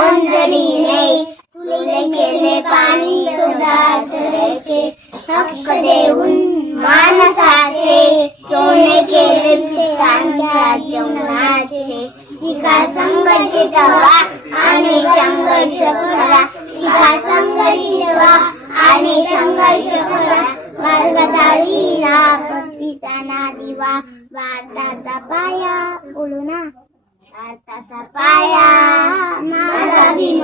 ओंजळीने तुले केले पाणी सुधारचे हक्क देऊन मानसाचे तोने केले त्यांच्या जेवणाचे. शिका संघटित व्हा आणि संघर्ष करा. शिका संघटित व्हा आणि संघर्ष करा. वर्गदाळीला भक्तीचा ना दिवा भारताचा पाया बोलू ना. Harta sapaya, mata bima.